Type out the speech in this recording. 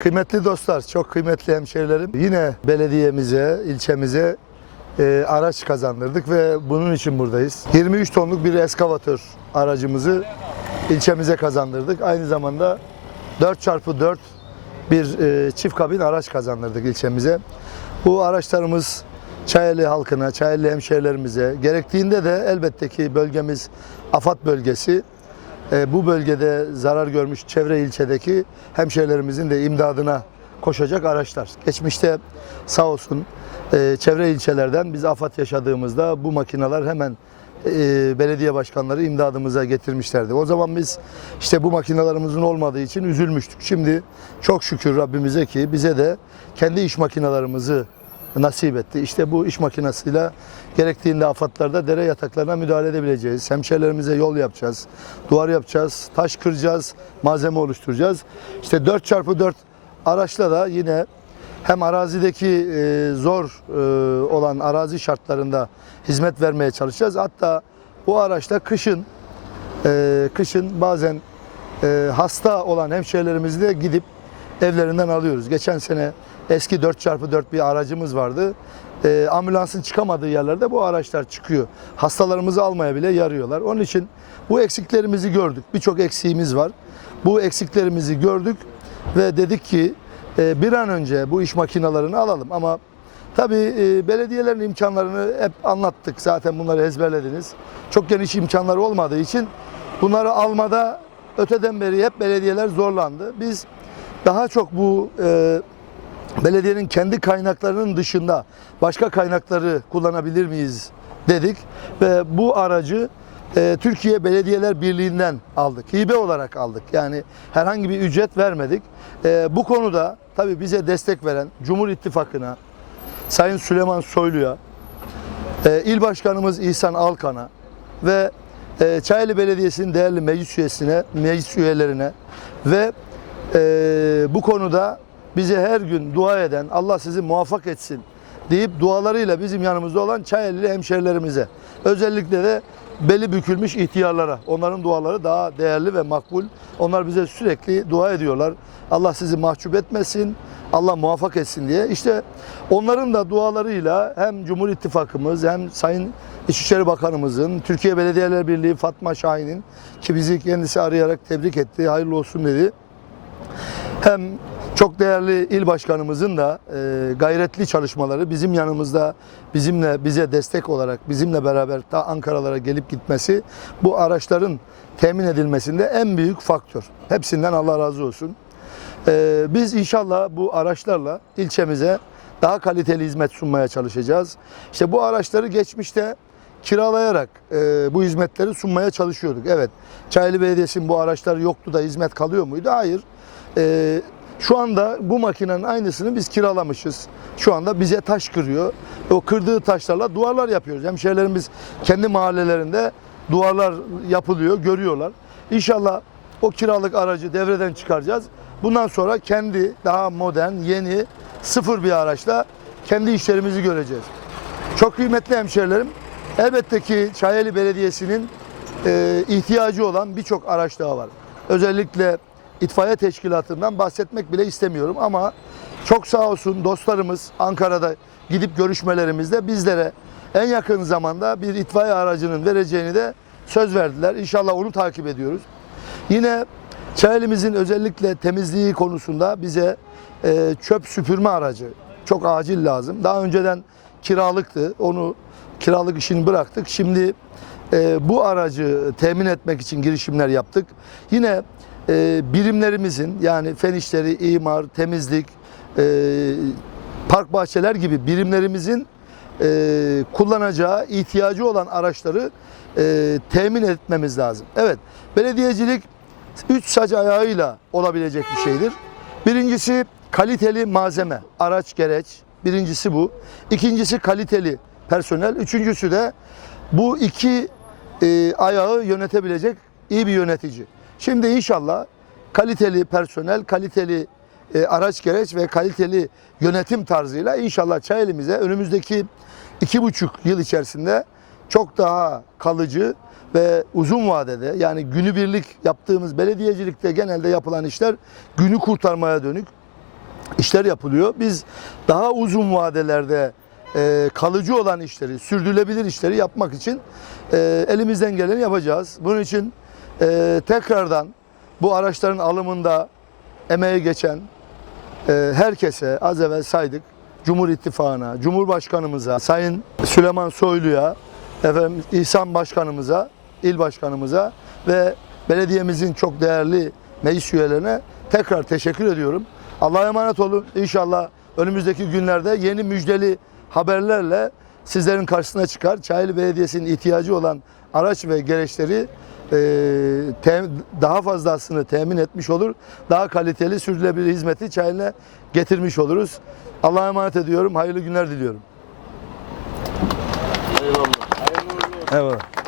Kıymetli dostlar, çok kıymetli hemşehrilerim. Yine belediyemize, ilçemize e, araç kazandırdık ve bunun için buradayız. 23 tonluk bir eskavatör aracımızı ilçemize kazandırdık. Aynı zamanda 4x4 bir e, çift kabin araç kazandırdık ilçemize. Bu araçlarımız Çayeli halkına, Çayeli hemşehrilerimize, gerektiğinde de elbette ki bölgemiz AFAD bölgesi. E, bu bölgede zarar görmüş çevre ilçedeki hemşehrilerimizin de imdadına koşacak araçlar. Geçmişte sağ olsun e, çevre ilçelerden biz afat yaşadığımızda bu makineler hemen e, belediye başkanları imdadımıza getirmişlerdi. O zaman biz işte bu makinalarımızın olmadığı için üzülmüştük. Şimdi çok şükür Rabbimize ki bize de kendi iş makinalarımızı nasip etti. İşte bu iş makinesiyle gerektiğinde afatlarda dere yataklarına müdahale edebileceğiz. Hemşehrilerimize yol yapacağız, duvar yapacağız, taş kıracağız, malzeme oluşturacağız. İşte 4x4 araçla da yine hem arazideki e, zor e, olan arazi şartlarında hizmet vermeye çalışacağız. Hatta bu araçta kışın e, kışın bazen hasta olan hemşehrilerimizi gidip evlerinden alıyoruz. Geçen sene eski 4x4 bir aracımız vardı. E, ambulansın çıkamadığı yerlerde bu araçlar çıkıyor. Hastalarımızı almaya bile yarıyorlar. Onun için bu eksiklerimizi gördük. Birçok eksiğimiz var. Bu eksiklerimizi gördük ve dedik ki e, bir an önce bu iş makinalarını alalım. Ama tabii e, belediyelerin imkanlarını hep anlattık. Zaten bunları ezberlediniz. Çok geniş imkanları olmadığı için bunları almada öteden beri hep belediyeler zorlandı. Biz daha çok bu e, belediyenin kendi kaynaklarının dışında başka kaynakları kullanabilir miyiz dedik ve bu aracı e, Türkiye Belediyeler Birliği'nden aldık. Hibe olarak aldık. Yani herhangi bir ücret vermedik. E, bu konuda tabii bize destek veren Cumhur İttifakı'na, Sayın Süleyman Soylu'ya, e, İl Başkanımız İhsan Alkan'a ve e, Çayeli Belediyesi'nin değerli meclis üyesine, meclis üyelerine ve e, bu konuda bize her gün dua eden, Allah sizi muvaffak etsin deyip dualarıyla bizim yanımızda olan Çayeli hemşerilerimize, özellikle de beli bükülmüş ihtiyarlara, onların duaları daha değerli ve makbul. Onlar bize sürekli dua ediyorlar. Allah sizi mahcup etmesin, Allah muvaffak etsin diye. İşte onların da dualarıyla hem Cumhur İttifakımız hem Sayın İçişleri Bakanımızın, Türkiye Belediyeler Birliği Fatma Şahin'in ki bizi kendisi arayarak tebrik etti, hayırlı olsun dedi. Hem çok değerli il başkanımızın da e, gayretli çalışmaları bizim yanımızda bizimle bize destek olarak bizimle beraber ta Ankara'lara gelip gitmesi bu araçların temin edilmesinde en büyük faktör. Hepsinden Allah razı olsun. E, biz inşallah bu araçlarla ilçemize daha kaliteli hizmet sunmaya çalışacağız. İşte bu araçları geçmişte kiralayarak e, bu hizmetleri sunmaya çalışıyorduk. Evet, Çayeli Belediyesi'nin bu araçları yoktu da hizmet kalıyor muydu? Hayır. E, şu anda bu makinenin aynısını biz kiralamışız. Şu anda bize taş kırıyor. O kırdığı taşlarla duvarlar yapıyoruz. Hemşehrilerimiz kendi mahallelerinde duvarlar yapılıyor, görüyorlar. İnşallah o kiralık aracı devreden çıkaracağız. Bundan sonra kendi daha modern, yeni, sıfır bir araçla kendi işlerimizi göreceğiz. Çok kıymetli hemşehrilerim, elbette ki Çayeli Belediyesi'nin e, ihtiyacı olan birçok araç daha var. Özellikle itfaiye teşkilatından bahsetmek bile istemiyorum ama çok sağ olsun dostlarımız Ankara'da gidip görüşmelerimizde bizlere en yakın zamanda bir itfaiye aracının vereceğini de söz verdiler. İnşallah onu takip ediyoruz. Yine Çayeli'mizin özellikle temizliği konusunda bize e, çöp süpürme aracı çok acil lazım. Daha önceden kiralıktı. Onu kiralık işini bıraktık. Şimdi e, bu aracı temin etmek için girişimler yaptık. Yine e, birimlerimizin yani fen işleri, imar, temizlik, e, park bahçeler gibi birimlerimizin e, kullanacağı, ihtiyacı olan araçları e, temin etmemiz lazım. Evet, belediyecilik üç sac ayağıyla olabilecek bir şeydir. Birincisi kaliteli malzeme, araç gereç. Birincisi bu. İkincisi kaliteli personel. Üçüncüsü de bu iki e, ayağı yönetebilecek iyi bir yönetici. Şimdi inşallah kaliteli personel, kaliteli e, araç gereç ve kaliteli yönetim tarzıyla inşallah Çayeli'mize önümüzdeki iki buçuk yıl içerisinde çok daha kalıcı ve uzun vadede yani günübirlik yaptığımız belediyecilikte genelde yapılan işler günü kurtarmaya dönük. İşler yapılıyor. Biz daha uzun vadelerde e, kalıcı olan işleri, sürdürülebilir işleri yapmak için e, elimizden geleni yapacağız. Bunun için e, tekrardan bu araçların alımında emeği geçen e, herkese az evvel saydık. Cumhur İttifakı'na, Cumhurbaşkanımıza, Sayın Süleyman Soylu'ya, efendim İhsan Başkanımıza, il başkanımıza ve belediyemizin çok değerli meclis üyelerine tekrar teşekkür ediyorum. Allah'a emanet olun. İnşallah önümüzdeki günlerde yeni müjdeli haberlerle sizlerin karşısına çıkar. Çayeli Belediyesi'nin ihtiyacı olan araç ve gereçleri e, tem- daha fazlasını temin etmiş olur. Daha kaliteli sürdürülebilir hizmeti Çayeli'ne getirmiş oluruz. Allah'a emanet ediyorum. Hayırlı günler diliyorum. Eyvallah. Hayırlı olsun. Evet.